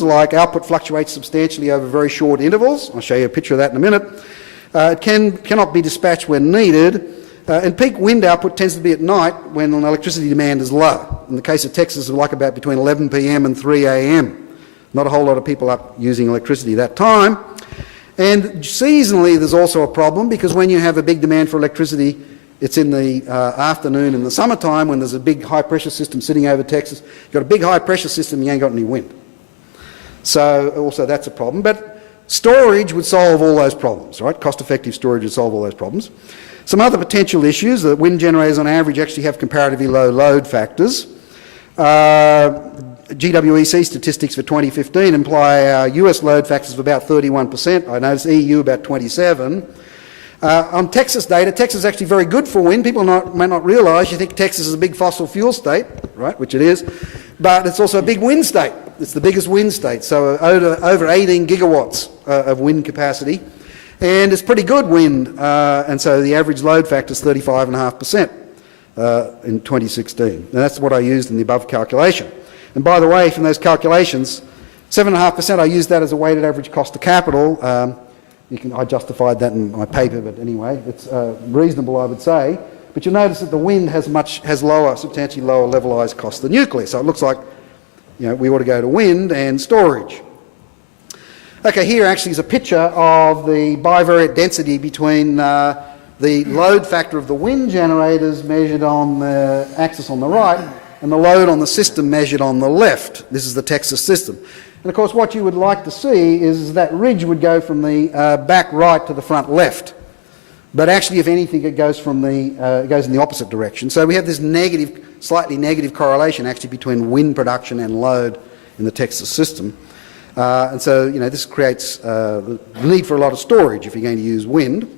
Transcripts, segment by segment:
problems, like output fluctuates substantially over very short intervals. I'll show you a picture of that in a minute. It cannot be dispatched when needed. And peak wind output tends to be at night when electricity demand is low. In the case of Texas, it's like about between 11 p.m. and 3 a.m. Not a whole lot of people up using electricity that time. And seasonally, there's also a problem, because when you have a big demand for electricity, it's in the afternoon in the summertime when there's a big high-pressure system sitting over Texas. You've got a big high-pressure system, you ain't got any wind. So also that's a problem. But storage would solve all those problems, right? Cost-effective storage would solve all those problems. Some other potential issues: that wind generators on average actually have comparatively low load factors. GWEC statistics for 2015 imply US load factors of about 31%. I notice EU about 27%. On Texas data, Texas is actually very good for wind. People may not realise, you think Texas is a big fossil fuel state, right, which it is, but it's also a big wind state. It's the biggest wind state, so over 18 gigawatts of wind capacity. And it's pretty good wind, and so the average load factor is 35.5% in 2016. And that's what I used in the above calculation. And by the way, from those calculations, 7.5%, I used that as a weighted average cost of capital. I justified that in my paper, but anyway, it's reasonable, I would say. But you'll notice that the wind has substantially lower levelised cost than nuclear. So it looks like, we ought to go to wind and storage. Okay, here actually is a picture of the bivariate density between the load factor of the wind generators measured on the axis on the right and the load on the system measured on the left. This is the Texas system. And of course what you would like to see is that ridge would go from the back right to the front left. But actually, if anything, it goes in the opposite direction. So we have this slightly negative correlation actually between wind production and load in the Texas system. And so, this creates the need for a lot of storage if you're going to use wind.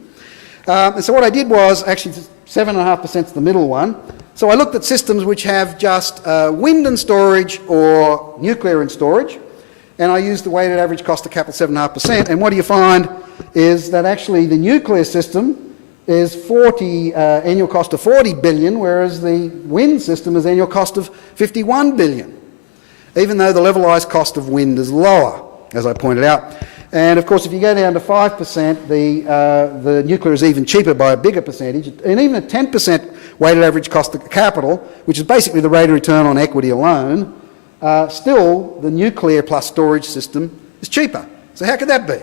And so what I did was, actually 7.5% is the middle one. So I looked at systems which have just wind and storage or nuclear and storage, and I used the weighted average cost of capital 7.5%. And what do you find is that actually the nuclear system is annual cost of 40 billion, whereas the wind system is annual cost of 51 billion. Even though the levelised cost of wind is lower, as I pointed out. And of course, if you go down to 5%, the nuclear is even cheaper by a bigger percentage. And even at 10% weighted average cost of capital, which is basically the rate of return on equity alone, still the nuclear plus storage system is cheaper. So how could that be?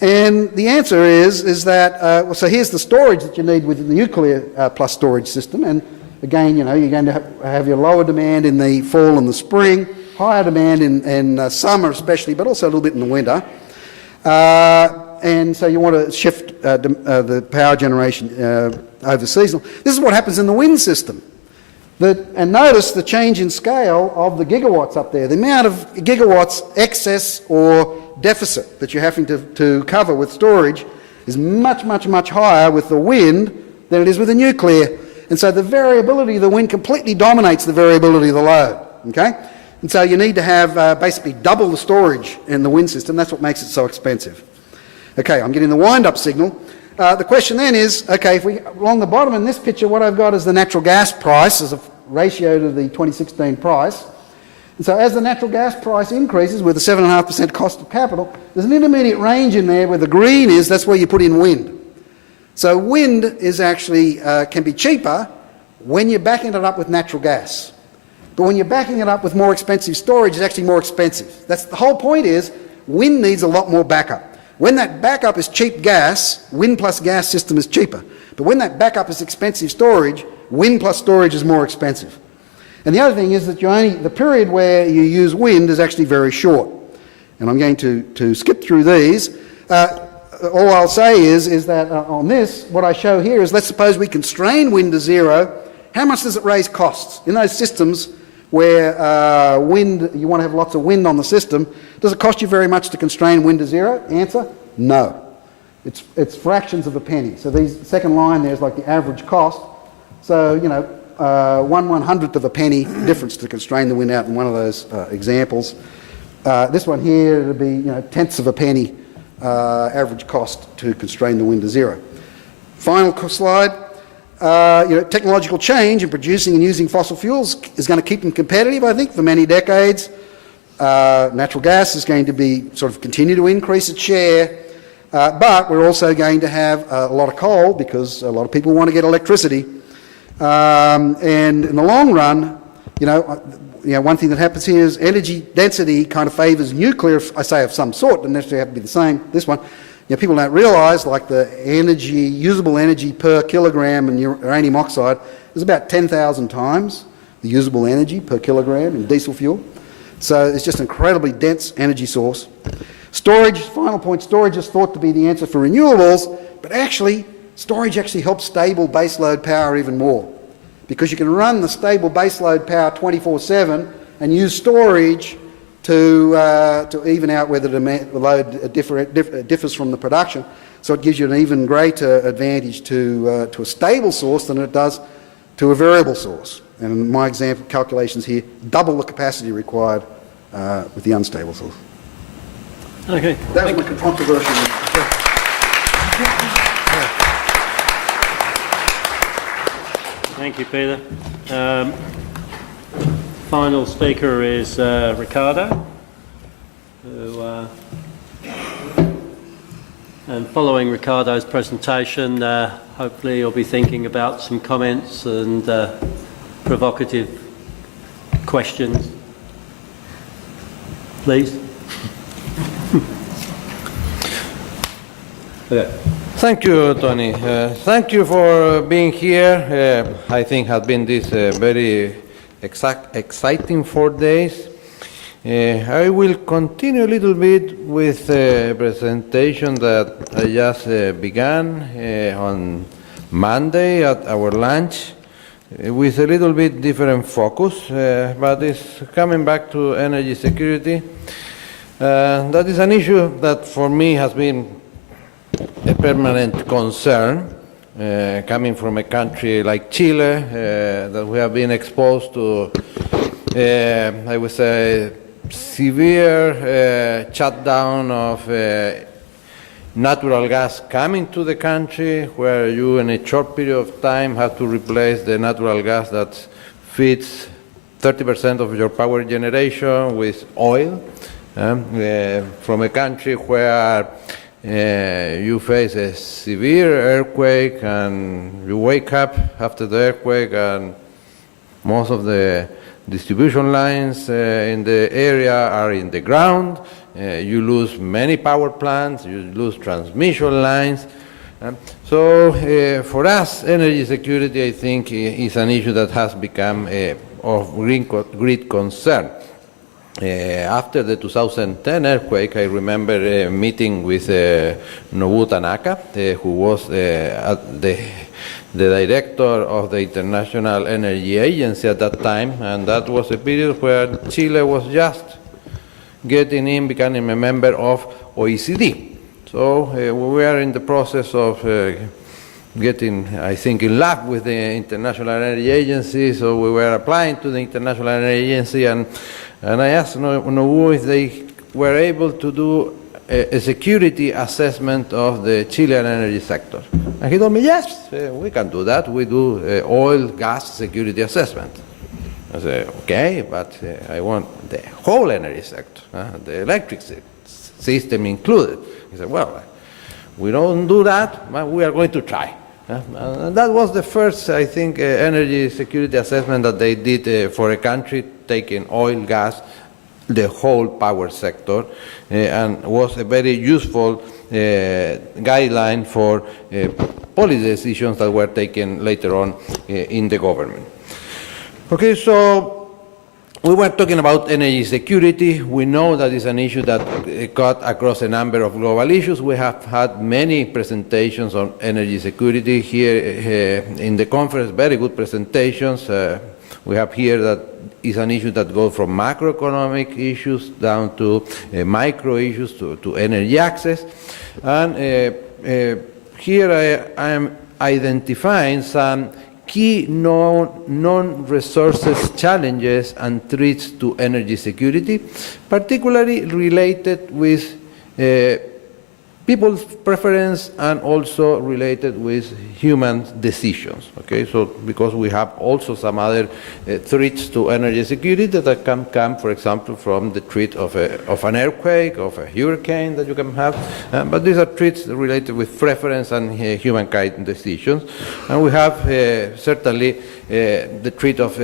And the answer is that, so here's the storage that you need with the nuclear plus storage system. And again, you're going to have your lower demand in the fall and the spring, higher demand in summer especially, but also a little bit in the winter. And so you want to shift the power generation over seasonal. This is what happens in the wind system. And notice the change in scale of the gigawatts up there. The amount of gigawatts excess or deficit that you're having to cover with storage is much, much, much higher with the wind than it is with the nuclear. And so the variability of the wind completely dominates the variability of the load, okay? And so you need to have basically double the storage in the wind system. That's what makes it so expensive. Okay, I'm getting the wind-up signal. The question then is, okay, if along the bottom in this picture, what I've got is the natural gas price as a ratio to the 2016 price. And so as the natural gas price increases with the 7.5% cost of capital, there's an intermediate range in there where the green is, that's where you put in wind. So wind is actually, can be cheaper when you're backing it up with natural gas. But when you're backing it up with more expensive storage, it's actually more expensive. That's the whole point is, wind needs a lot more backup. When that backup is cheap gas, wind plus gas system is cheaper. But when that backup is expensive storage, wind plus storage is more expensive. And the other thing is that the period where you use wind is actually very short. And I'm going to skip through these. All I'll say is that on this, what I show here is, let's suppose we constrain wind to zero. How much does it raise costs? In those systems where you want to have lots of wind on the system, does it cost you very much to constrain wind to zero? Answer, no. It's fractions of a penny. So the second line there is like the average cost. So, 1/100th of a penny difference to constrain the wind out in one of those examples. This one here, it'll be, tenths of a penny average cost to constrain the wind to zero. Final slide. Technological change in producing and using fossil fuels is going to keep them competitive, I think, for many decades. Natural gas is going to be sort of continue to increase its share, but we're also going to have a lot of coal because a lot of people want to get electricity. And in the long run, one thing that happens here is energy density kind of favours nuclear, I say of some sort, doesn't necessarily have to be the same, this one. People don't realise, like the usable energy per kilogram in uranium oxide is about 10,000 times the usable energy per kilogram in diesel fuel. So it's just an incredibly dense energy source. Storage, final point, storage is thought to be the answer for renewables, but actually, storage actually helps stable baseload power even more, because you can run the stable baseload power 24/7 and use storage to even out where the load differs from the production. So it gives you an even greater advantage to a stable source than it does to a variable source. And in my example calculations here, double the capacity required with the unstable source. Okay. That was my controversial. Thank you, Peter. Final speaker is Ricardo, and following Ricardo's presentation, hopefully you'll be thinking about some comments and provocative questions. Please. Okay. Thank you, Tony. Thank you for being here. I think has been this very exciting 4 days. I will continue a little bit with a presentation that I just began on Monday at our lunch with a little bit different focus, but it's coming back to energy security. That is an issue that for me has been a permanent concern, coming from a country like Chile, that we have been exposed to, I would say, severe shutdown of natural gas coming to the country, where you in a short period of time have to replace the natural gas that feeds 30% of your power generation with oil, from a country where you face a severe earthquake and you wake up after the earthquake and most of the distribution lines in the area are in the ground. You lose many power plants, you lose transmission lines. So for us, energy security, I think, is an issue that has become of great concern. After the 2010 earthquake, I remember a meeting with Nobu Tanaka, who was the director of the International Energy Agency at that time, and that was a period where Chile was just getting in, becoming a member of OECD. So we are in the process of getting, I think, in love with the International Energy Agency, so we were applying to the International Energy Agency, and I asked Nobu if they were able to do a security assessment of the Chilean energy sector. And he told me, yes, we can do that. We do oil, gas security assessment. I said, okay, but I want the whole energy sector, the electric system included. He said, well, we don't do that, but we are going to try. And that was the first, I think, energy security assessment that they did for a country, taking oil, gas, the whole power sector, and was a very useful guideline for policy decisions that were taken later on in the government. Okay, so we were talking about energy security. We know that it's an issue that cut across a number of global issues. We have had many presentations on energy security here in the conference, very good presentations. We have here that is an issue that goes from macroeconomic issues down to micro issues to energy access. And here I am identifying some key non-resources challenges and threats to energy security, particularly related with people's preference and also related with human decisions. Okay, so because we have also some other threats to energy security that can come, for example, from the threat of an earthquake, of a hurricane that you can have, but these are threats related with preference and humankind decisions. And we have certainly the threat of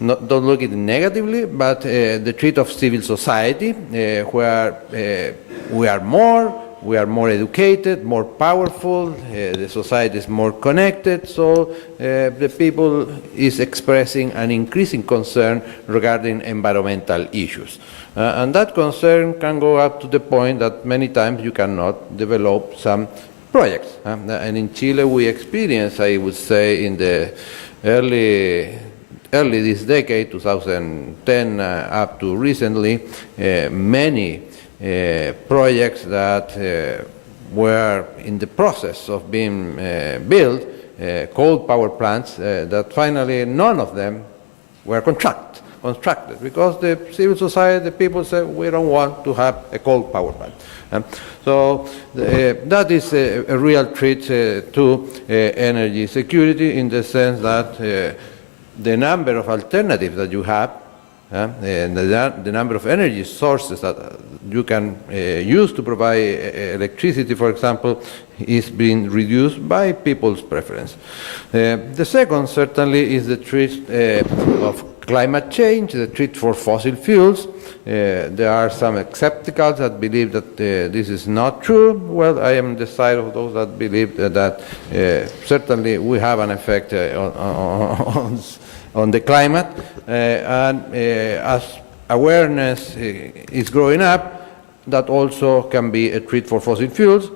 don't look at it negatively, but the threat of civil society, where we are more educated, more powerful, the society is more connected, so the people is expressing an increasing concern regarding environmental issues. And that concern can go up to the point that many times you cannot develop some projects. And in Chile we experienced, I would say, in the early this decade, 2010 up to recently, many projects that were in the process of being built, coal power plants, that finally none of them were constructed because the civil society, the people said, we don't want to have a coal power plant. So that is a real threat to energy security, in the sense that the number of alternatives that you have, and the number of energy sources that you can use to provide electricity, for example, is being reduced by people's preference. The second certainly is the threat of climate change, the threat for fossil fuels. There are some skeptics that believe that this is not true. Well, I am on the side of those that believe that certainly we have an effect on the climate, and as awareness is growing up, that also can be a threat for fossil fuels.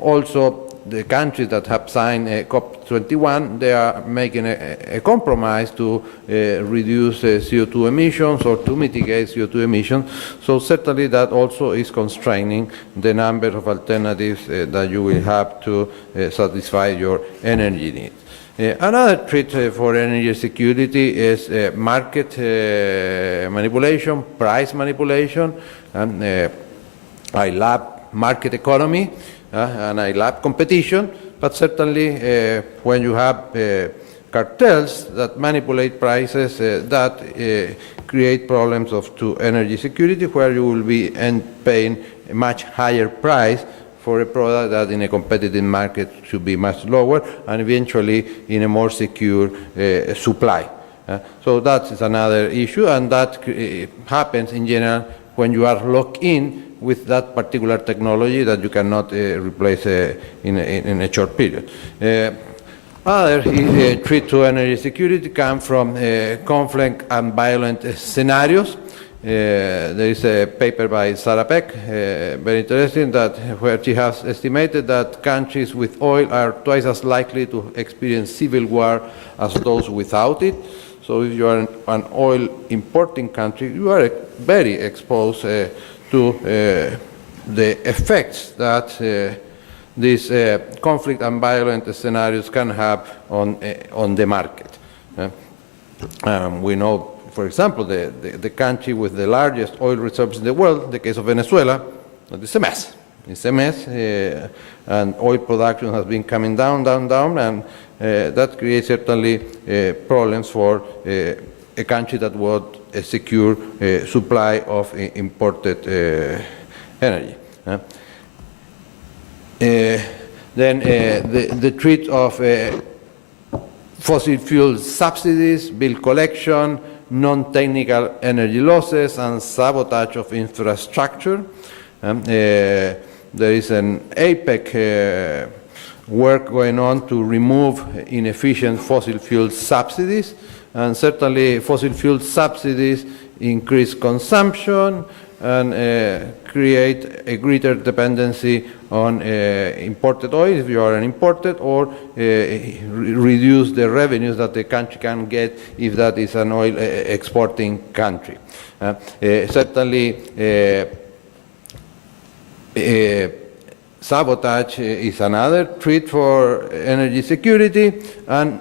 Also, the countries that have signed COP21, they are making a compromise to reduce CO2 emissions or to mitigate CO2 emissions. So certainly that also is constraining the number of alternatives that you will have to satisfy your energy needs. Another threat for energy security is market manipulation, price manipulation, and I love market economy and I love competition, but certainly when you have cartels that manipulate prices, that create problems to energy security, where you will be paying a much higher price for a product that in a competitive market should be much lower, and eventually in a more secure supply. So that is another issue, and that happens in general when you are locked in with that particular technology that you cannot replace in a short period. Other threat to energy security come from conflict and violent scenarios. There is a paper by Sarah Peck, very interesting, where she has estimated that countries with oil are twice as likely to experience civil war as those without it. So if you are an oil importing country, you are very exposed to the effects that these conflict and violent scenarios can have on the market. We know, for example, the country with the largest oil reserves in the world, the case of Venezuela, it's a mess. It's a mess, and oil production has been coming down, and that creates certainly problems for a country that would secure supply of imported energy. Then the threat of fossil fuel subsidies, bill collection, non-technical energy losses, and sabotage of infrastructure. There is an APEC work going on to remove inefficient fossil fuel subsidies, and certainly fossil fuel subsidies increase consumption and create a greater dependency on imported oil if you are an imported, or reduce the revenues that the country can get if that is an oil exporting country. Certainly sabotage is another threat for energy security, and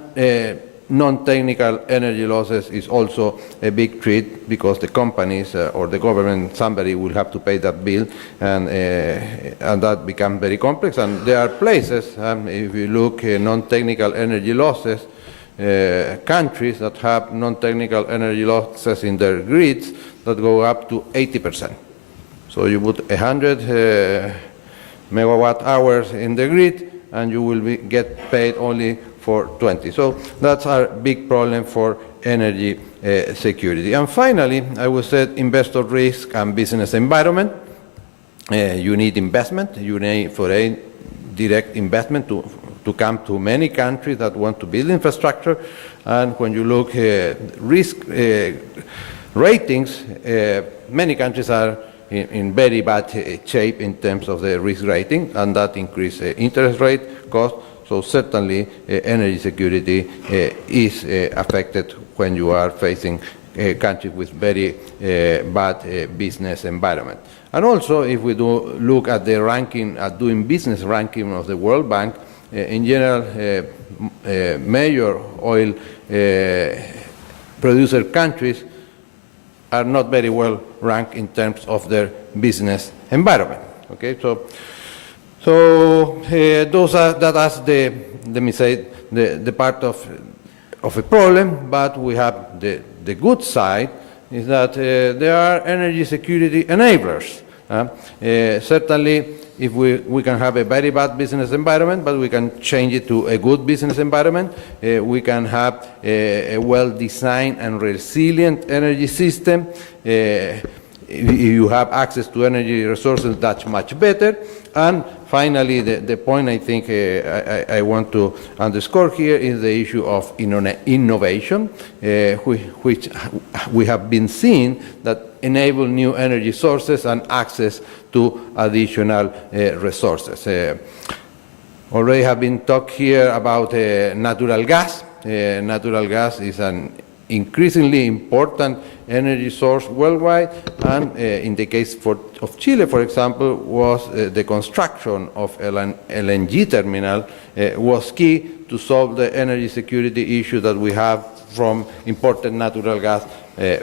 non-technical energy losses is also a big threat because the companies or the government, somebody will have to pay that bill, and that becomes very complex. And there are places, if you look at non-technical energy losses, countries that have non-technical energy losses in their grids that go up to 80%. So you put 100 megawatt hours in the grid, and you will get paid only for 20. So that's our big problem for energy security. And finally, I would say investor risk and business environment. You need investment. You need foreign direct investment to come to many countries that want to build infrastructure. And when you look at risk ratings, many countries are in very bad shape in terms of the risk rating, and that increases interest rate cost. So certainly energy security is affected when you are facing a country with very bad business environment. And also, if we do look at the ranking, at doing business ranking of the World Bank, in general, major oil producer countries are not very well ranked in terms of their business environment. Okay, so that's the, let me say, the part of a problem. But we have the good side is that there are energy security enablers. Certainly, if we can have a very bad business environment, but we can change it to a good business environment, we can have a well-designed and resilient energy system. If you have access to energy resources, that's much better. And finally, the point I think I want to underscore here is the issue of innovation, which we have been seeing that enable new energy sources and access to additional resources. Already have been talked here about natural gas. Natural gas is an increasingly important energy source worldwide, and in the case of Chile, for example, was the construction of LNG terminal was key to solve the energy security issue that we have from imported natural gas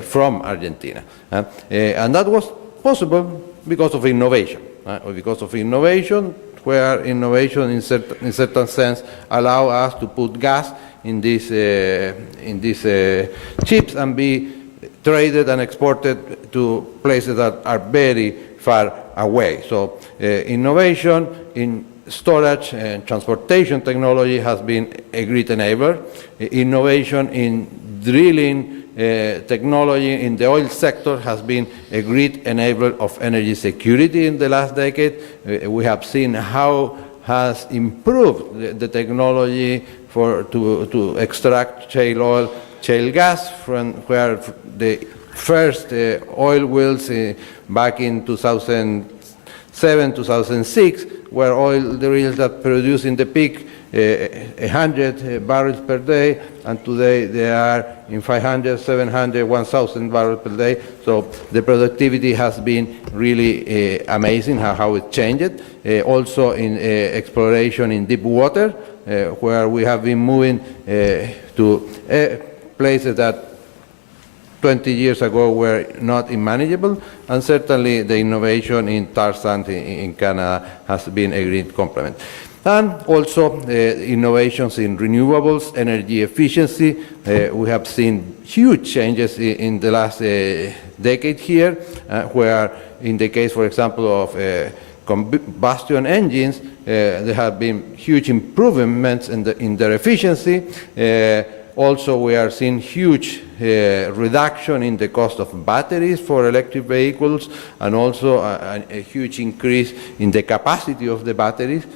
from Argentina. And that was possible because of innovation, where innovation in certain sense allow us to put gas in these ships and be traded and exported to places that are very far away. So innovation in storage and transportation technology has been a great enabler. Innovation in drilling technology in the oil sector has been a great enabler of energy security in the last decade. We have seen how has improved the technology to extract shale oil, shale gas, from where the first oil wells back in 2007, 2006, were oil drills that produced in the peak 100 barrels per day, and today they are in 500, 700, 1,000 barrels per day. So the productivity has been really amazing how it changed. Also in exploration in deep water, where we have been moving to places that 20 years ago were not unmanageable, and certainly the innovation in tar sand in Canada has been a great complement. And also innovations in renewables, energy efficiency. We have seen huge changes in the last decade here, where in the case, for example, of combustion engines, there have been huge improvements in their efficiency. Also, we are seeing huge reduction in the cost of batteries for electric vehicles, and also a huge increase in the capacity of the batteries.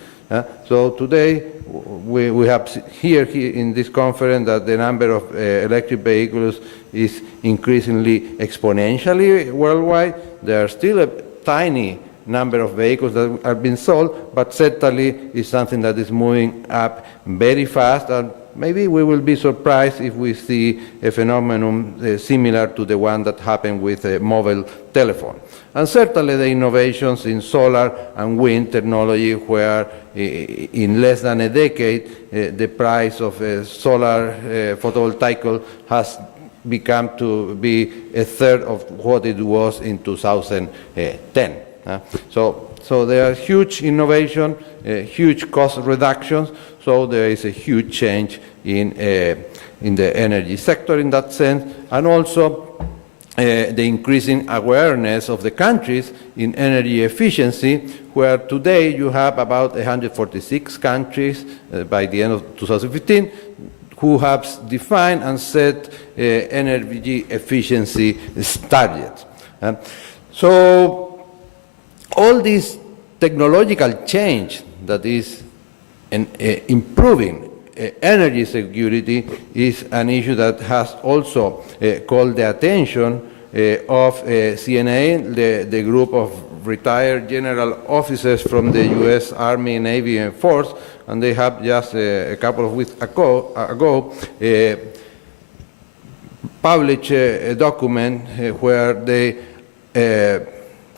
So today, we have here in this conference that the number of electric vehicles is increasingly exponentially worldwide. There are still a tiny number of vehicles that are being sold, but certainly is something that is moving up very fast, and maybe we will be surprised if we see a phenomenon similar to the one that happened with a mobile telephone. And certainly the innovations in solar and wind technology, where in less than a decade the price of a solar photovoltaic has become to be a third of what it was in 2010. So there are huge innovation, huge cost reductions, so there is a huge change in the energy sector in that sense, and also the increasing awareness of the countries in energy efficiency, where today you have about 146 countries by the end of 2015 who have defined and set energy efficiency targets. So all this technological change that is improving energy security is an issue that has also called the attention of CNA, the group of retired general officers from the U.S. Army, Navy, and Force, and they have just a couple of weeks ago published a document where they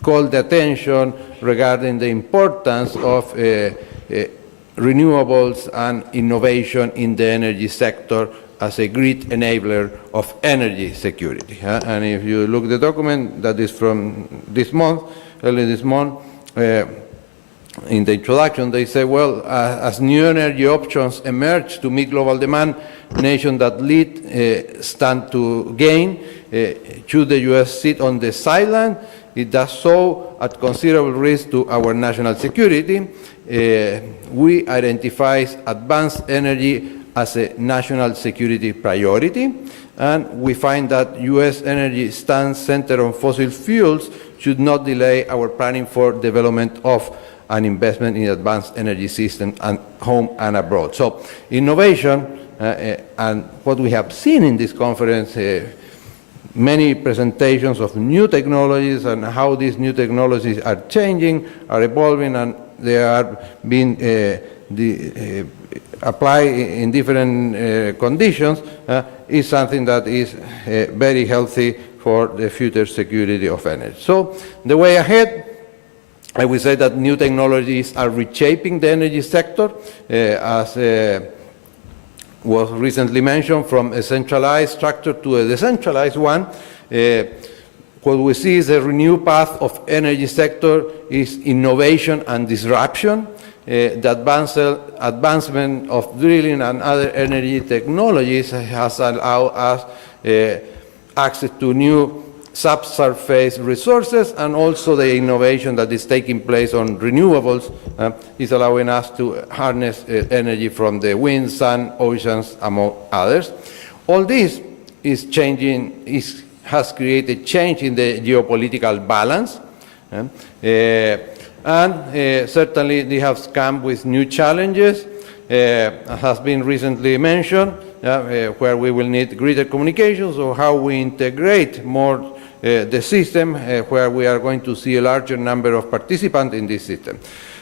called the attention regarding the importance of renewables and innovation in the energy sector as a great enabler of energy security. And if you look at the document that is from this month, early this month, in the introduction they say, well, as new energy options emerge to meet global demand, nations that lead stand to gain. Should the U.S. sit on the sideline, it does so at considerable risk to our national security. We identify advanced energy as a national security priority, and we find that U.S. energy stance centered on fossil fuels should not delay our planning for development of an investment in advanced energy systems at home and abroad. So innovation, and what we have seen in this conference, many presentations of new technologies and how these new technologies are changing, are evolving, and they are being applied in different conditions, is something that is very healthy for the future security of energy. So the way ahead, I would say that new technologies are reshaping the energy sector, as was recently mentioned, from a centralized structure to a decentralized one. What we see is a renewed path of energy sector is innovation and disruption. The advancement of drilling and other energy technologies has allowed us access to new subsurface resources, and also the innovation that is taking place on renewables is allowing us to harness energy from the wind, sun, oceans, among others. All this is changing, has created change in the geopolitical balance, and certainly they have come with new challenges, as has been recently mentioned, where we will need greater communications, or how we integrate more the system, where we are going to see a larger number of participants in this system.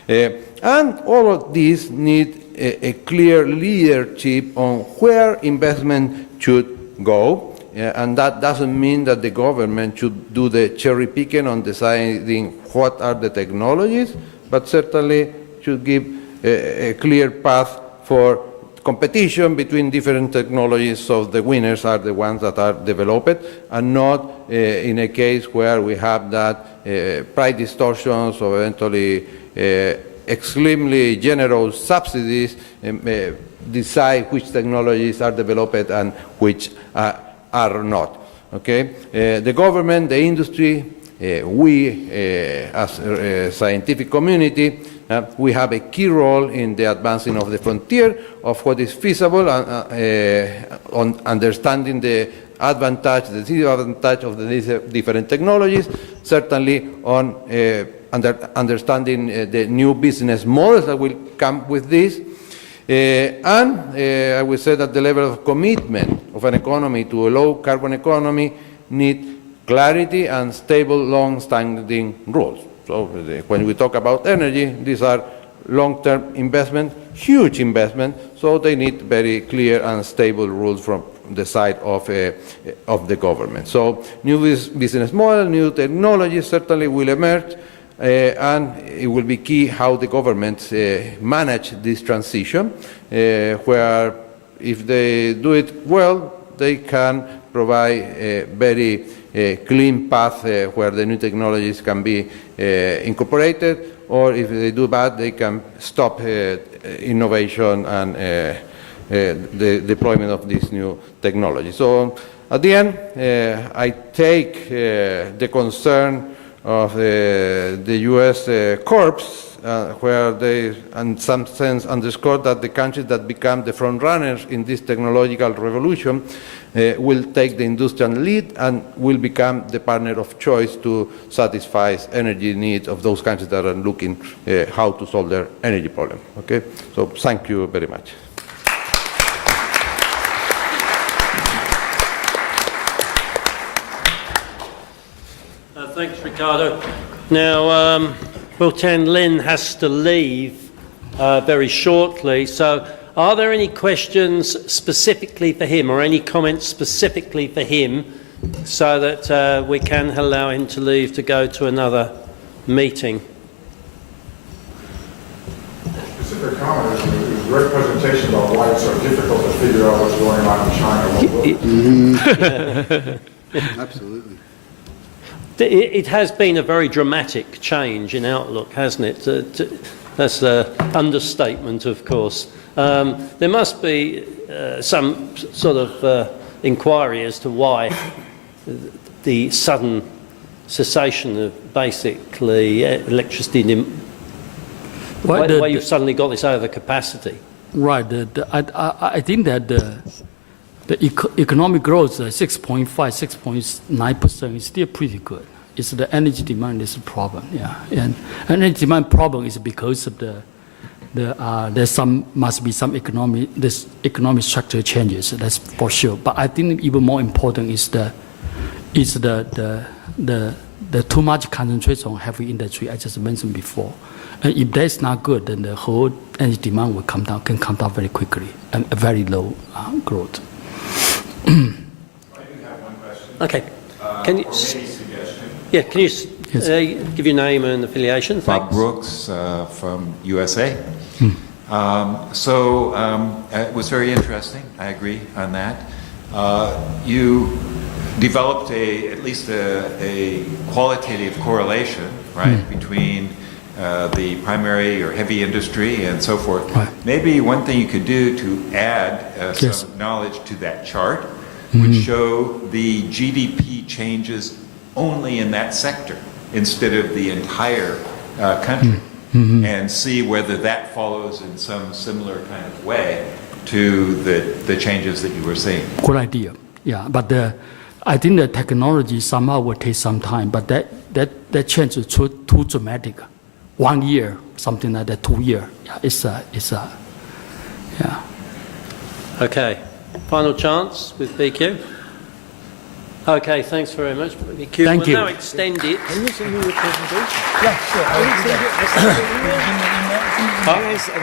And all of these need a clear leadership on where investment should go, and that doesn't mean that the government should do the cherry picking on deciding what are the technologies, but certainly should give a clear path for competition between different technologies, so the winners are the ones that are developed, and not in a case where we have that price distortions or eventually extremely generous subsidies decide which technologies are developed and which are not. Okay? The government, the industry, we as a scientific community, we have a key role in the advancing of the frontier of what is feasible, on understanding the advantage, the disadvantage of the different technologies, certainly on understanding the new business models that will come with this. And I would say that the level of commitment of an economy to a low carbon economy need clarity and stable, long-standing rules. So when we talk about energy, these are long-term investment, huge investment, so they need very clear and stable rules from the side of the government. So new business model, new technologies certainly will emerge, and it will be key how the governments manage this transition, where if they do it well, they can provide a very clean path where the new technologies can be incorporated, or if they do bad, they can stop innovation and the deployment of this new technology. So at the end, I take the concern of the U.S. corps, where they, in some sense, underscore that the countries that become the front runners in this technological revolution will take the industrial lead and will become the partner of choice to satisfy energy needs of those countries that are looking how to solve their energy problem. Okay, so thank you very much. Thanks, Ricardo. Now, Boqiang Lin has to leave very shortly, so are there any questions specifically for him or any comments specifically for him so that we can allow him to leave to go to another meeting? Specific comment is a great presentation about why it's so difficult to figure out what's going on in China. Absolutely. It has been a very dramatic change in outlook, hasn't it? That's an understatement, of course. There must be some sort of inquiry as to why the sudden cessation of basically electricity, why you've suddenly got this overcapacity. Right. I think that the economic growth, 6.5, 6.9% is still pretty good. It's the energy demand is a problem, yeah. And energy demand problem is because of there's must be some economic structure changes. That's for sure. But I think even more important is the too much concentration on heavy industry I just mentioned before. And if that's not good, then the whole energy demand will can come down very quickly and a very low growth. I do have one question. Okay. Can you? Or maybe suggestion. Yeah. Can you give your name and affiliation? Bob Brooks from USA. It was very interesting. I agree on that. You developed at least a qualitative correlation, right, between the primary or heavy industry and so forth. Right. Maybe one thing you could do to add some knowledge to that chart would show the GDP changes only in that sector instead of the entire country, and see whether that follows in some similar kind of way to the changes that you were seeing. Good idea. Yeah, but I think the technology somehow will take some time, but that change is too dramatic. 1 year, something like that, 2 years. Yeah, yeah. Okay. Final chance with BQ. Okay, thanks very much, BQ. Thank you. We'll now extend it. Can you send me your presentation? Yeah, sure.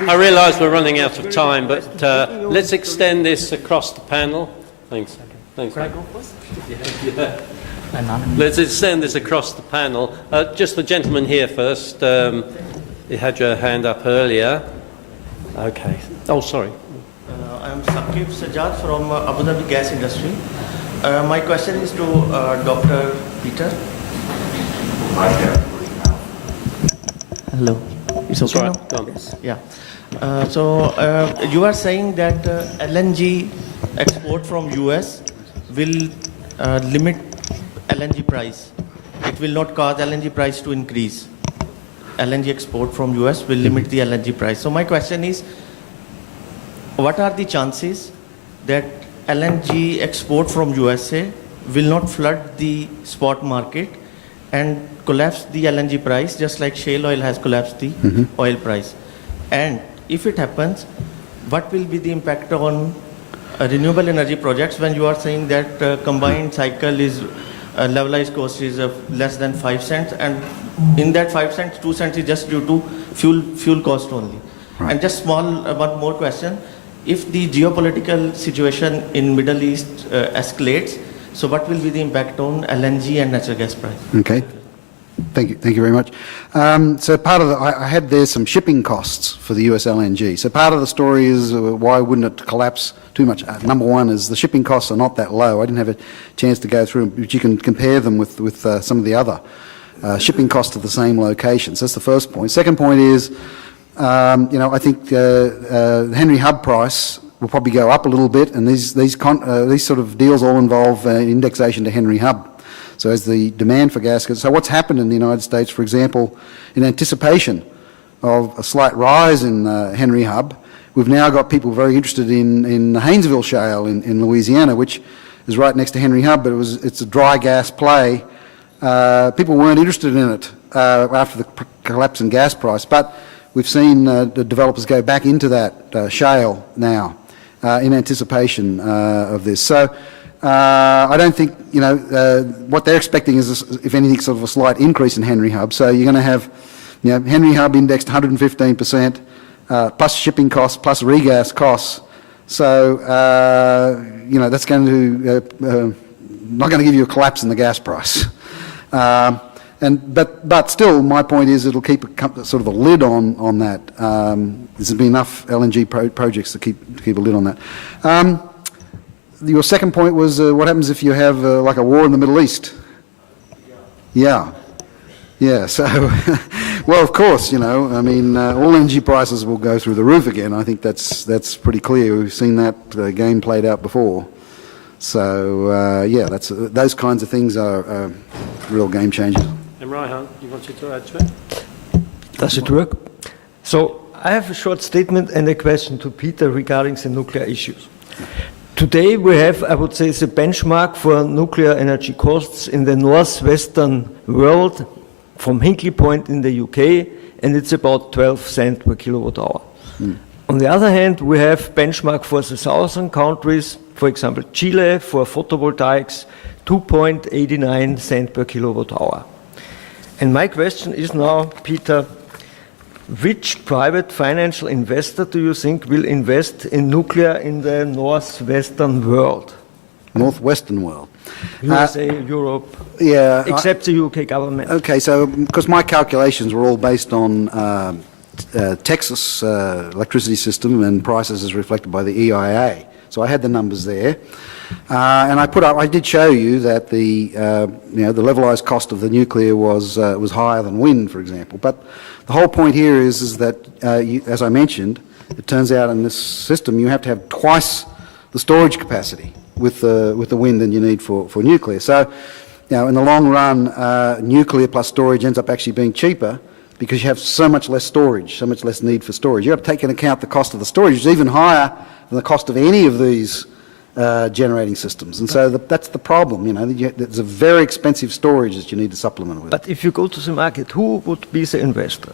I realise we're running out of time, but let's extend this across the panel. Thanks. Thanks. Can I go first? Let's extend this across the panel. Just the gentleman here first. You had your hand up earlier. Okay. Oh, sorry. I'm Saqib Sajjad from Abu Dhabi Gas Industry. My question is to Dr. Peter. Hello. It's okay Sorry. now? Go on. Yes. Yeah. So you are saying that LNG export from US will limit LNG price. It will not cause LNG price to increase. LNG export from US will limit the LNG price. So my question is, what are the chances that LNG export from USA will not flood the spot market and collapse the LNG price, just like shale oil has collapsed the oil price? And if it happens, what will be the impact on renewable energy projects when you are saying that combined cycle is levelized cost is less than 5 cents, and in that 5 cents, 2 cents is just due to fuel cost only. Right. And just one more question. If the geopolitical situation in Middle East escalates, so what will be the impact on LNG and natural gas price? Okay. Thank you very much. So part of I had there some shipping costs for the US LNG. So part of the story is why wouldn't it collapse too much? Number one is the shipping costs are not that low. I didn't have a chance to go through, but you can compare them with some of the other shipping costs to the same locations. That's the first point. Second point is, I think the Henry Hub price will probably go up a little bit, and these sort of deals all involve indexation to Henry Hub. So as the demand for gas goes, so what's happened in the United States, for example, in anticipation of a slight rise in Henry Hub, we've now got people very interested in the Haynesville Shale in Louisiana, which is right next to Henry Hub, but it's a dry gas play. People weren't interested in it after the collapse in gas price, but we've seen the developers go back into that shale now in anticipation of this. So I don't think, what they're expecting is, if anything, sort of a slight increase in Henry Hub. So you're going to have, Henry Hub indexed 115%, plus shipping costs, plus regas costs. So, that's going to, not going to give you a collapse in the gas price. But still, my point is it'll keep sort of a lid on that. There's been enough LNG projects to keep a lid on that. Your second point was what happens if you have like a war in the Middle East? Yeah. So, well, of course, all energy prices will go through the roof again. I think that's pretty clear. We've seen that game played out before. So, those kinds of things are real game changers. And Reinhard, you wanted to add to it? Does it work? So I have a short statement and a question to Peter regarding the nuclear issues. Today we have, I would say, the benchmark for nuclear energy costs in the northwestern world from Hinkley Point in the UK, and it's about 12 cents per kilowatt hour. On the other hand, we have benchmark for the southern countries, for example, Chile for photovoltaics, 2.89 cents per kilowatt hour. And my question is now, Peter, which private financial investor do you think will invest in nuclear in the northwestern world? Northwestern world. USA, Europe, except the UK government. Okay, so because my calculations were all based on Texas electricity system and prices as reflected by the EIA. So I had the numbers there. And I did show you that the levelized cost of the nuclear was higher than wind, for example. But the whole point here is that, as I mentioned, it turns out in this system you have to have twice the storage capacity with the wind than you need for nuclear. So, in the long run, nuclear plus storage ends up actually being cheaper because you have so much less storage, so much less need for storage. You have to take into account the cost of the storage, which is even higher than the cost of any of these generating systems. And so that's the problem, there's a very expensive storage that you need to supplement with. But if you go to the market, who would be the investor?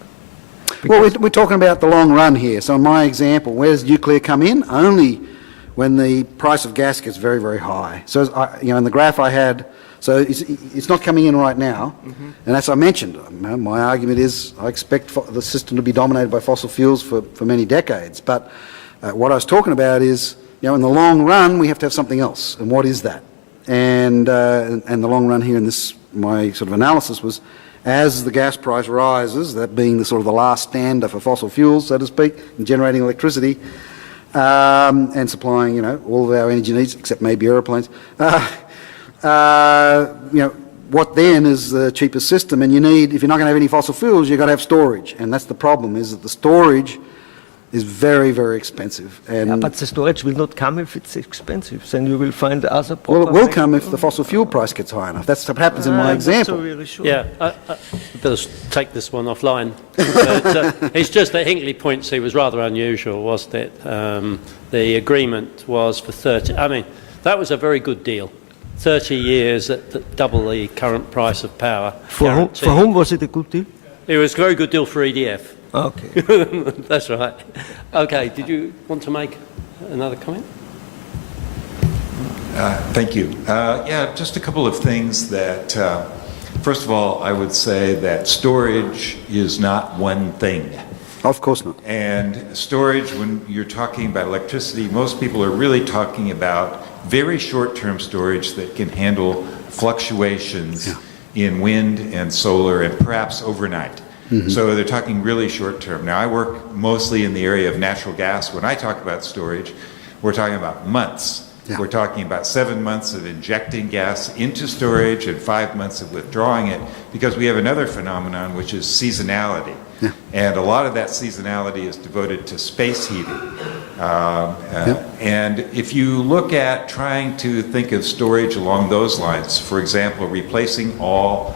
Well, we're talking about the long run here. So in my example, where does nuclear come in? Only when the price of gas gets very, very high. So, in the graph I had, so it's not coming in right now. And as I mentioned, my argument is I expect the system to be dominated by fossil fuels for many decades. But what I was talking about is, in the long run, we have to have something else. And what is that? And the long run here in this, my sort of analysis was, as the gas price rises, that being the sort of the last stander for fossil fuels, so to speak, in generating electricity, and supplying, all of our energy needs, except maybe aeroplanes, what then is the cheapest system? And you need, if you're not going to have any fossil fuels, you've got to have storage. And that's the problem, is that the storage is very, very expensive. And but the storage will not come if it's expensive. Then you will find other problems. Well, it will come if the fossil fuel price gets high enough. That's what happens in my example. I'm not so really sure. Yeah, I better take this one offline. But, it's just that Hinkley Point C was rather unusual, wasn't it? The agreement was for 30. I mean, that was a very good deal. 30 years at double the current price of power. For whom was it a good deal? It was a very good deal for EDF. Okay. That's right. Okay, did you want to make another comment? Thank you. Yeah, just a couple of things that, first of all, I would say that storage is not one thing. Of course not. And storage, when you're talking about electricity, most people are really talking about very short-term storage that can handle fluctuations in wind and solar and perhaps overnight. So they're talking really short-term. Now, I work mostly in the area of natural gas. When I talk about storage, we're talking about months. Yeah. We're talking about 7 months of injecting gas into storage and 5 months of withdrawing it, because we have another phenomenon, which is seasonality. Yeah. And a lot of that seasonality is devoted to space heating. And if you look at trying to think of storage along those lines, for example, replacing all,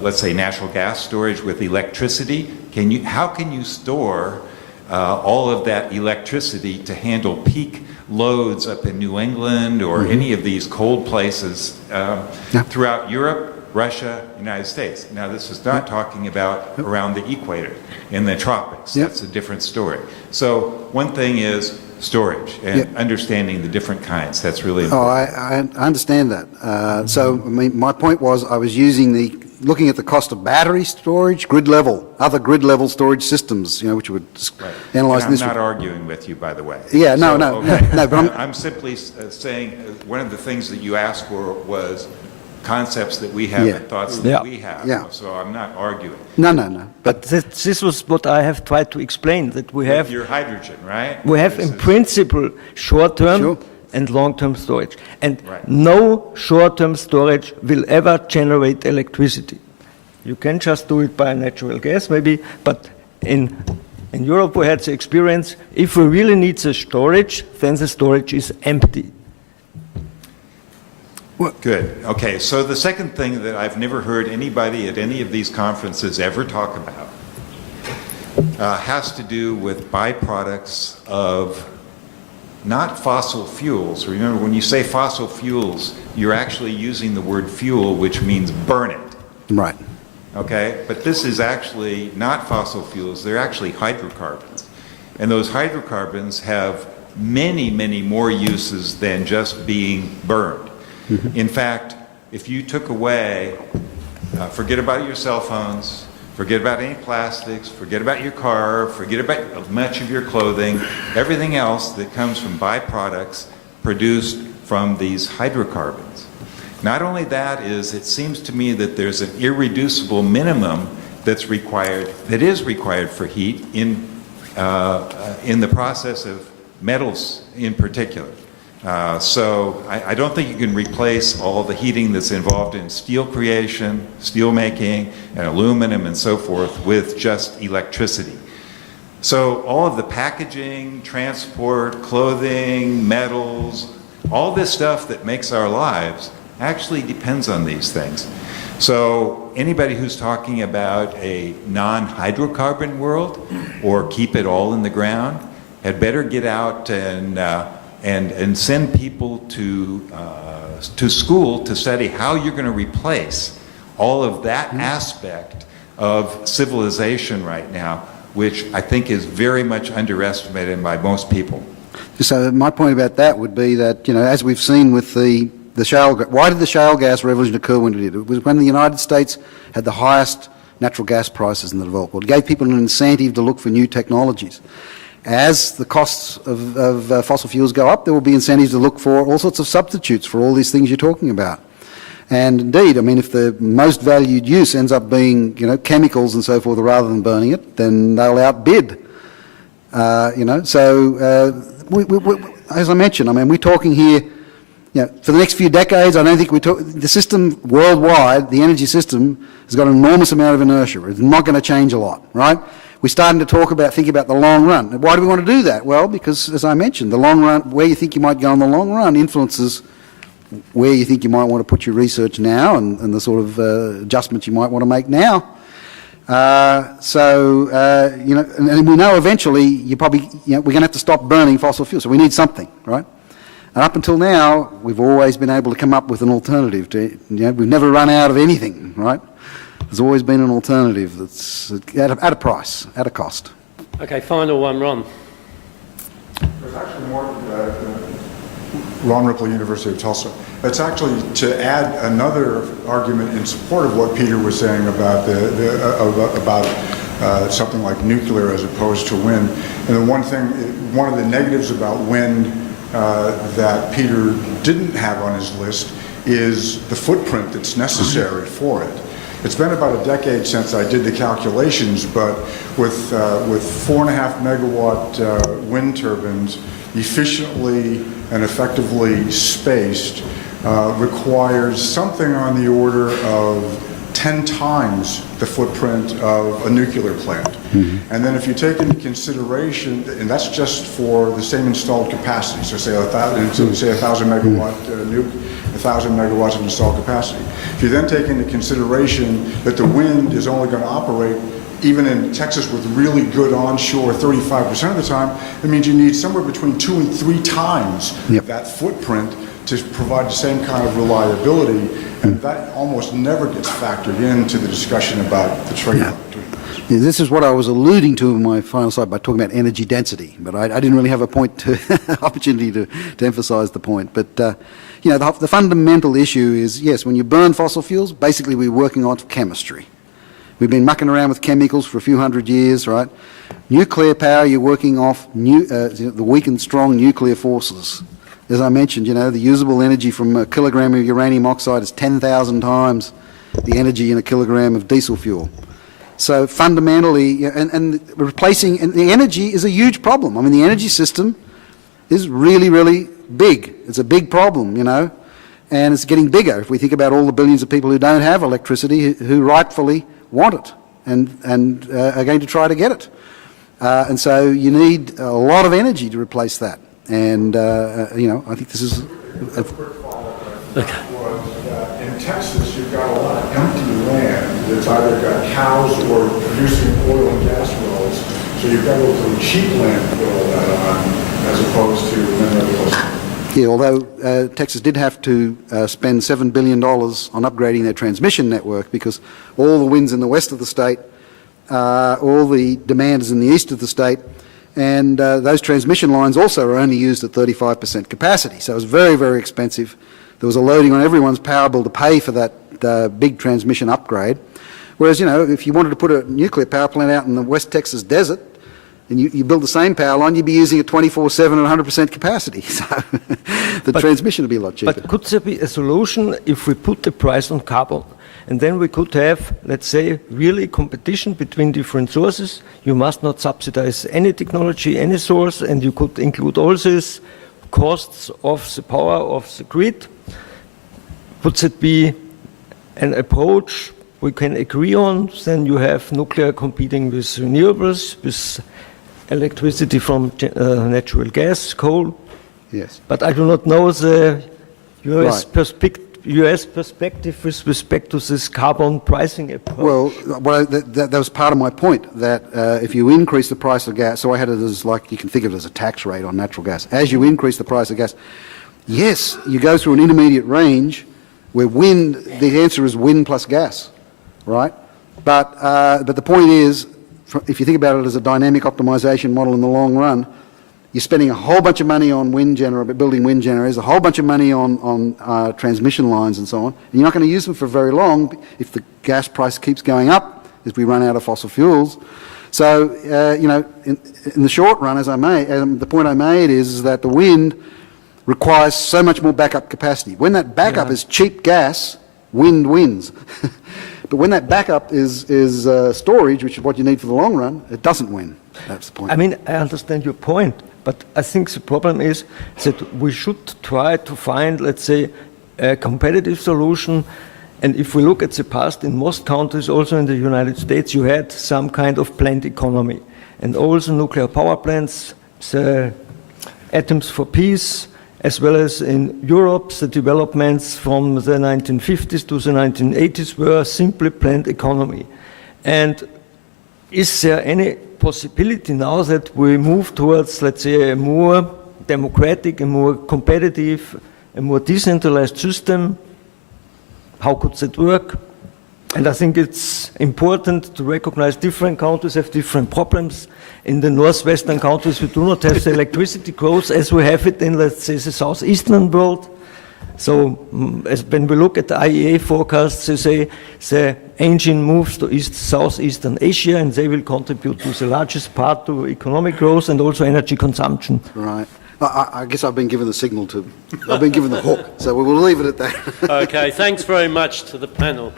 let's say, natural gas storage with electricity, how can you store all of that electricity to handle peak loads up in New England or any of these cold places throughout Europe, Russia, United States? Now, this is not talking about around the equator in the tropics. That's a different story. So one thing is storage and understanding the different kinds. That's really important. Oh, I understand that. So, I mean, my point was I was looking at the cost of battery storage, other grid level storage systems, which would analyse this. I'm not arguing with you, by the way. Yeah, no, but I'm simply saying one of the things that you asked for was concepts that we have and thoughts that we have. Yeah. So I'm not arguing. No. But this was what I have tried to explain, that we have... Your hydrogen, right? We have in principle short-term and long-term storage. And no short-term storage will ever generate electricity. You can just do it by natural gas maybe, but in Europe we had the experience, if we really need the storage, then the storage is empty. Good. Okay, so the second thing that I've never heard anybody at any of these conferences ever talk about has to do with byproducts of not fossil fuels. Remember, when you say fossil fuels, you're actually using the word fuel, which means burn it. Right. Okay? But this is actually not fossil fuels. They're actually hydrocarbons. And those hydrocarbons have many, many more uses than just being burned. In fact, if you took away, forget about your cell phones, forget about any plastics, forget about your car, forget about much of your clothing, everything else that comes from byproducts produced from these hydrocarbons. Not only that is, it seems to me that there's an irreducible minimum that is required for heat in the process of metals in particular. So I don't think you can replace all the heating that's involved in steel creation, steel making, and aluminum and so forth with just electricity. So all of the packaging, transport, clothing, metals, all this stuff that makes our lives actually depends on these things. So anybody who's talking about a non-hydrocarbon world or keep it all in the ground had better get out and send people to school to study how you're going to replace all of that aspect of civilization right now, which I think is very much underestimated by most people. So my point about that would be that, as we've seen with the shale, why did the shale gas revolution occur when it did? It was when the United States had the highest natural gas prices in the developed world. It gave people an incentive to look for new technologies. As the costs of fossil fuels go up, there will be incentives to look for all sorts of substitutes for all these things you're talking about. And indeed, I mean, if the most valued use ends up being, chemicals and so forth rather than burning it, then they'll outbid. So as I mentioned, I mean, we're talking here, for the next few decades, I don't think the system worldwide, the energy system, has got an enormous amount of inertia. It's not going to change a lot, right? We're starting to think about the long run. Why do we want to do that? Well, because, as I mentioned, the long run, where you think you might go in the long run influences where you think you might want to put your research now and the sort of adjustments you might want to make now. And we know eventually we're going to have to stop burning fossil fuels, so we need something, right? And up until now, we've always been able to come up with an alternative. We've never run out of anything, right? There's always been an alternative that's at a price, at a cost. Okay, final one, Ron. There's actually more. Ron Ripley, University of Tulsa. That's actually to add another argument in support of what Peter was saying about something like nuclear as opposed to wind. And the one of the negatives about wind that Peter didn't have on his list is the footprint that's necessary for it. It's been about a decade since I did the calculations, but with 4.5 megawatt wind turbines efficiently and effectively spaced requires something on the order of 10 times the footprint of a nuclear plant. And then if you take into consideration, and that's just for the same installed capacity, so say 1,000 megawatt nuke, 1,000 megawatts of installed capacity. If you then take into consideration that the wind is only going to operate, even in Texas with really good onshore 35% of the time, it means you need somewhere between 2 and 3 times that footprint to provide the same kind of reliability, and that almost never gets factored into the discussion about the trade-off. Yeah, this is what I was alluding to in my final slide by talking about energy density, but I didn't really have a point to opportunity to emphasize the point. But you know, the fundamental issue is, yes, when you burn fossil fuels, basically we're working on chemistry. We've been mucking around with chemicals for a few hundred years, right? Nuclear power, you're working off the weak and strong nuclear forces. As I mentioned, you know, the usable energy from a kilogram of uranium oxide is 10,000 times the energy in a kilogram of diesel fuel. So fundamentally, and replacing, and the energy is a huge problem. I mean, the energy system is really, really big. It's a big problem, you know, and it's getting bigger if we think about all the billions of people who don't have electricity, who rightfully want it and are going to try to get it. And so you need a lot of energy to replace that. And, you know, I think this is... A quick follow-up was that in Texas, you've got a lot of empty land that's either got cows or producing oil and gas wells, so you've got a little cheap land to put all that on, as opposed to many other places. Yeah, although Texas did have to spend $7 billion on upgrading their transmission network because all the winds in the west of the state, all the demand is in the east of the state, and those transmission lines also are only used at 35% capacity. So it was very, very expensive. There was a loading on everyone's power bill to pay for that big transmission upgrade. Whereas, you know, if you wanted to put a nuclear power plant out in the West Texas desert, and you build the same power line, you'd be using it 24/7 at 100% capacity. So the transmission would be a lot cheaper. But could there be a solution if we put the price on carbon? And then we could have, let's say, really competition between different sources. You must not subsidize any technology, any source, and you could include all these costs of the power of the grid. Would that be an approach we can agree on? Then you have nuclear competing with renewables, with electricity from natural gas, coal. Yes. But I do not know the US Right. US perspective with respect to this carbon pricing approach. Well, that was part of my point, that if you increase the price of gas, so I had it as like, you can think of it as a tax rate on natural gas. As you increase the price of gas, yes, you go through an intermediate range where wind, the answer is wind plus gas, right? But the point is, if you think about it as a dynamic optimization model in the long run, you're spending a whole bunch of money on building wind generators, a whole bunch of money on transmission lines and so on, and you're not going to use them for very long if the gas price keeps going up as we run out of fossil fuels. So, you know, in the short run, the point I made is that the wind requires so much more backup capacity. When that backup is cheap gas, wind wins. But when that backup is storage, which is what you need for the long run, it doesn't win. That's the point. I mean, I understand your point, but I think the problem is that we should try to find, let's say, a competitive solution. And if we look at the past, in most countries, also in the United States, you had some kind of planned economy. And all the nuclear power plants, the atoms for peace, as well as in Europe, the developments from the 1950s to the 1980s were simply planned economy. And is there any possibility now that we move towards, let's say, a more democratic, a more competitive, a more decentralized system? How could that work? And I think it's important to recognize different countries have different problems. In the northwestern countries, we do not have the electricity growth as we have it in, let's say, the southeastern world. So when we look at the IAEA forecasts, they say the engine moves to southeastern Asia, and they will contribute to the largest part to economic growth and also energy consumption. Right. I guess I've been given the signal to, I've been given the hook, so we will leave it at that. Okay, thanks very much to the panel.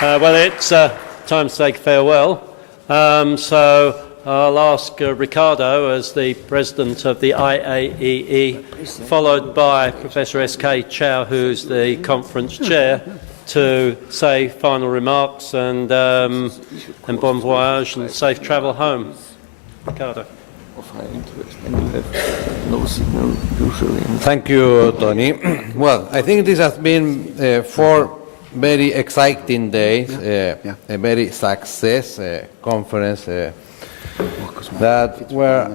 Well, it's time to say farewell. So I'll ask Ricardo, as the President of the IAEE, followed by Professor S.K. CHOU, who's the conference chair, to say final remarks and bon voyage and safe travel home. Ricardo. Thank you, Tony. Well, I think this has been 4 very exciting days, a very success conference that were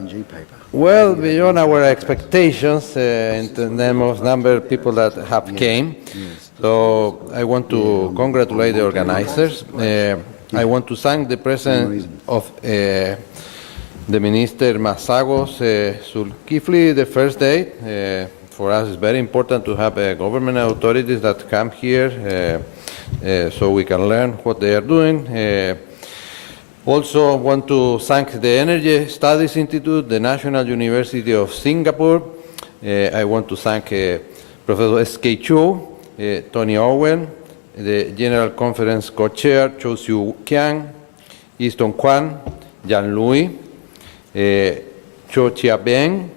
well beyond our expectations in terms of number of people that have came. So I want to congratulate the organizers. I want to thank the presence of the Minister Massagos Zulkifli the first day. For us, it's very important to have government authorities that come here so we can learn what they are doing. Also want to thank the Energy Studies Institute, the National University of Singapore. I want to thank Professor S.K. CHOU, Tony Owen, the General Conference Co-Chair, Kiang, Easton Kwan, Jean-Louis, Xiamen,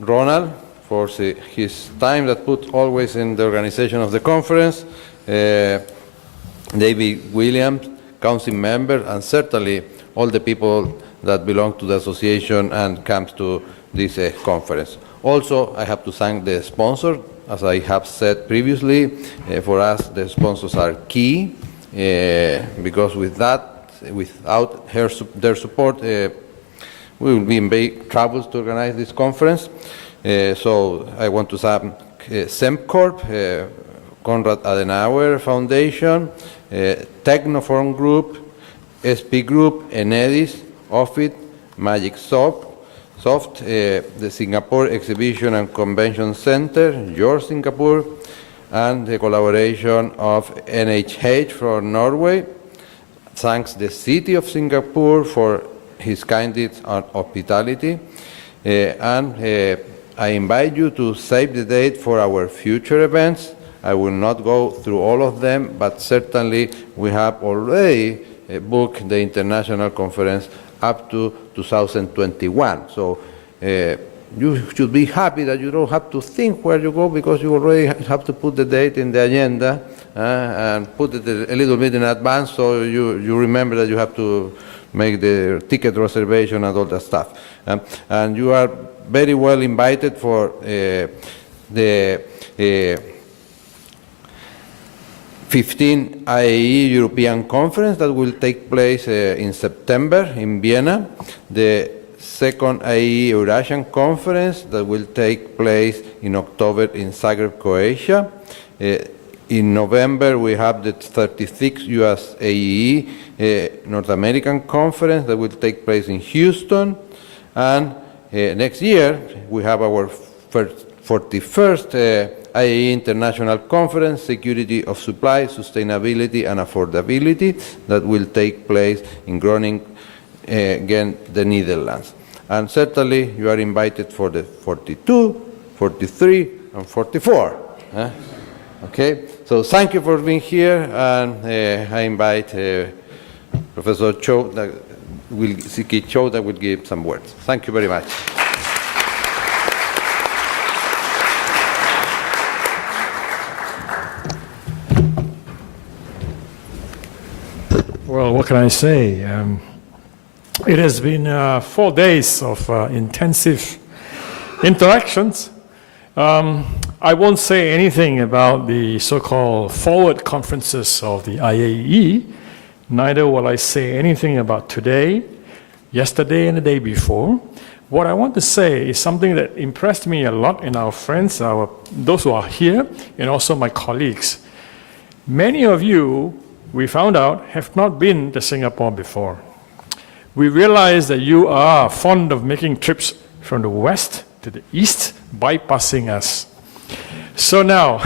Ronald, for his time that put always in the organization of the conference, David Williams, council member, and certainly all the people that belong to the association and comes to this conference. Also, I have to thank the sponsor. As I have said previously, for us the sponsors are key, because without their support, we will be in big troubles to organize this conference. So I want to thank SEMCorp, Konrad Adenauer Foundation, Technoform Group, SP Group, Enedis, Ofit, Magic Soft, the Singapore Exhibition and Convention Center, Your Singapore, and the collaboration of NHH from Norway. Thanks the City of Singapore for his kindness and hospitality. I invite you to save the date for our future events. I will not go through all of them, but certainly we have already booked the international conference up to 2021. So you should be happy that you don't have to think where you go, because you already have to put the date in the agenda and put it a little bit in advance, so you remember that you have to make the ticket reservation and all that stuff. And you are very well invited for the 15th IAEE European Conference that will take place in September in Vienna, the second IAEE Eurasian Conference that will take place in October in Zagreb, Croatia. In November, we have the 36th US AEE North American Conference that will take place in Houston. And next year, we have our 41st IAEE International Conference, Security of Supply, Sustainability and Affordability, that will take place in Groningen, again, the Netherlands. And certainly, you are invited for the 42, 43, and 44. Okay, so thank you for being here, and I invite Professor CHOU that will give some words. Thank you very much. Well, what can I say? It has been 4 days of intensive interactions. I won't say anything about the so-called forward conferences of the IAEE, neither will I say anything about today, yesterday, and the day before. what I want to say is something that impressed me a lot in our friends, those who are here, and also my colleagues. Many of you, we found out, have not been to Singapore before. We realize that you are fond of making trips from the west to the east, bypassing us. So now,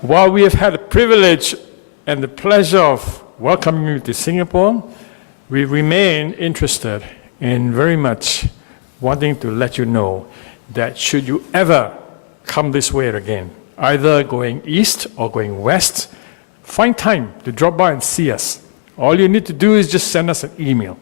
while we have had the privilege and the pleasure of welcoming you to Singapore, we remain interested in very much wanting to let you know that should you ever come this way again, either going east or going west, find time to drop by and see us. All you need to do is just send us an email.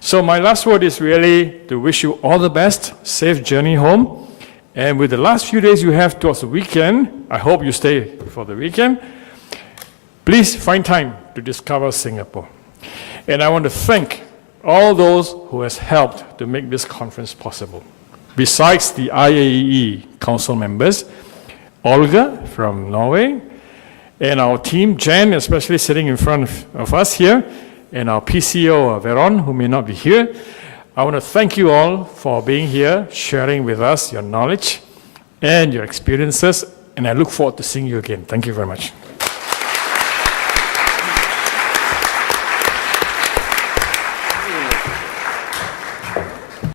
So my last word is really to wish you all the best, safe journey home. And with the last few days you have towards the weekend, I hope you stay for the weekend, please find time to discover Singapore. And I want to thank all those who has helped to make this conference possible. Besides the IAEE council members, Olga from Norway, and our team, Jen, especially sitting in front of us here, and our PCO, Veron, who may not be here. I want to thank you all for being here, sharing with us your knowledge and your experiences, and I look forward to seeing you again. Thank you very much.